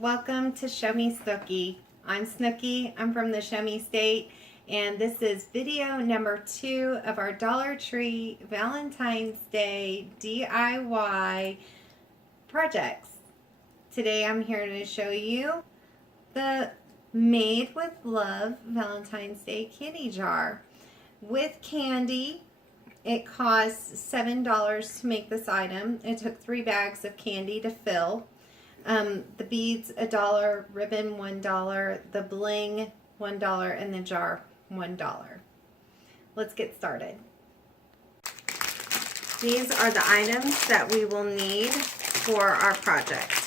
Welcome to Show Me Snookie. I'm Snookie. I'm from the Show Me State, and this is video number 2 of our Dollar Tree Valentine's Day DIY projects. Today I'm here to show you the Made with Love Valentine's Day candy jar with candy. It costs $7 to make this item. It took 3 bags of candy to fill. The beads $1, ribbon $1, the bling $1, and the jar $1. Let's get started. These are the items that we will need for our project.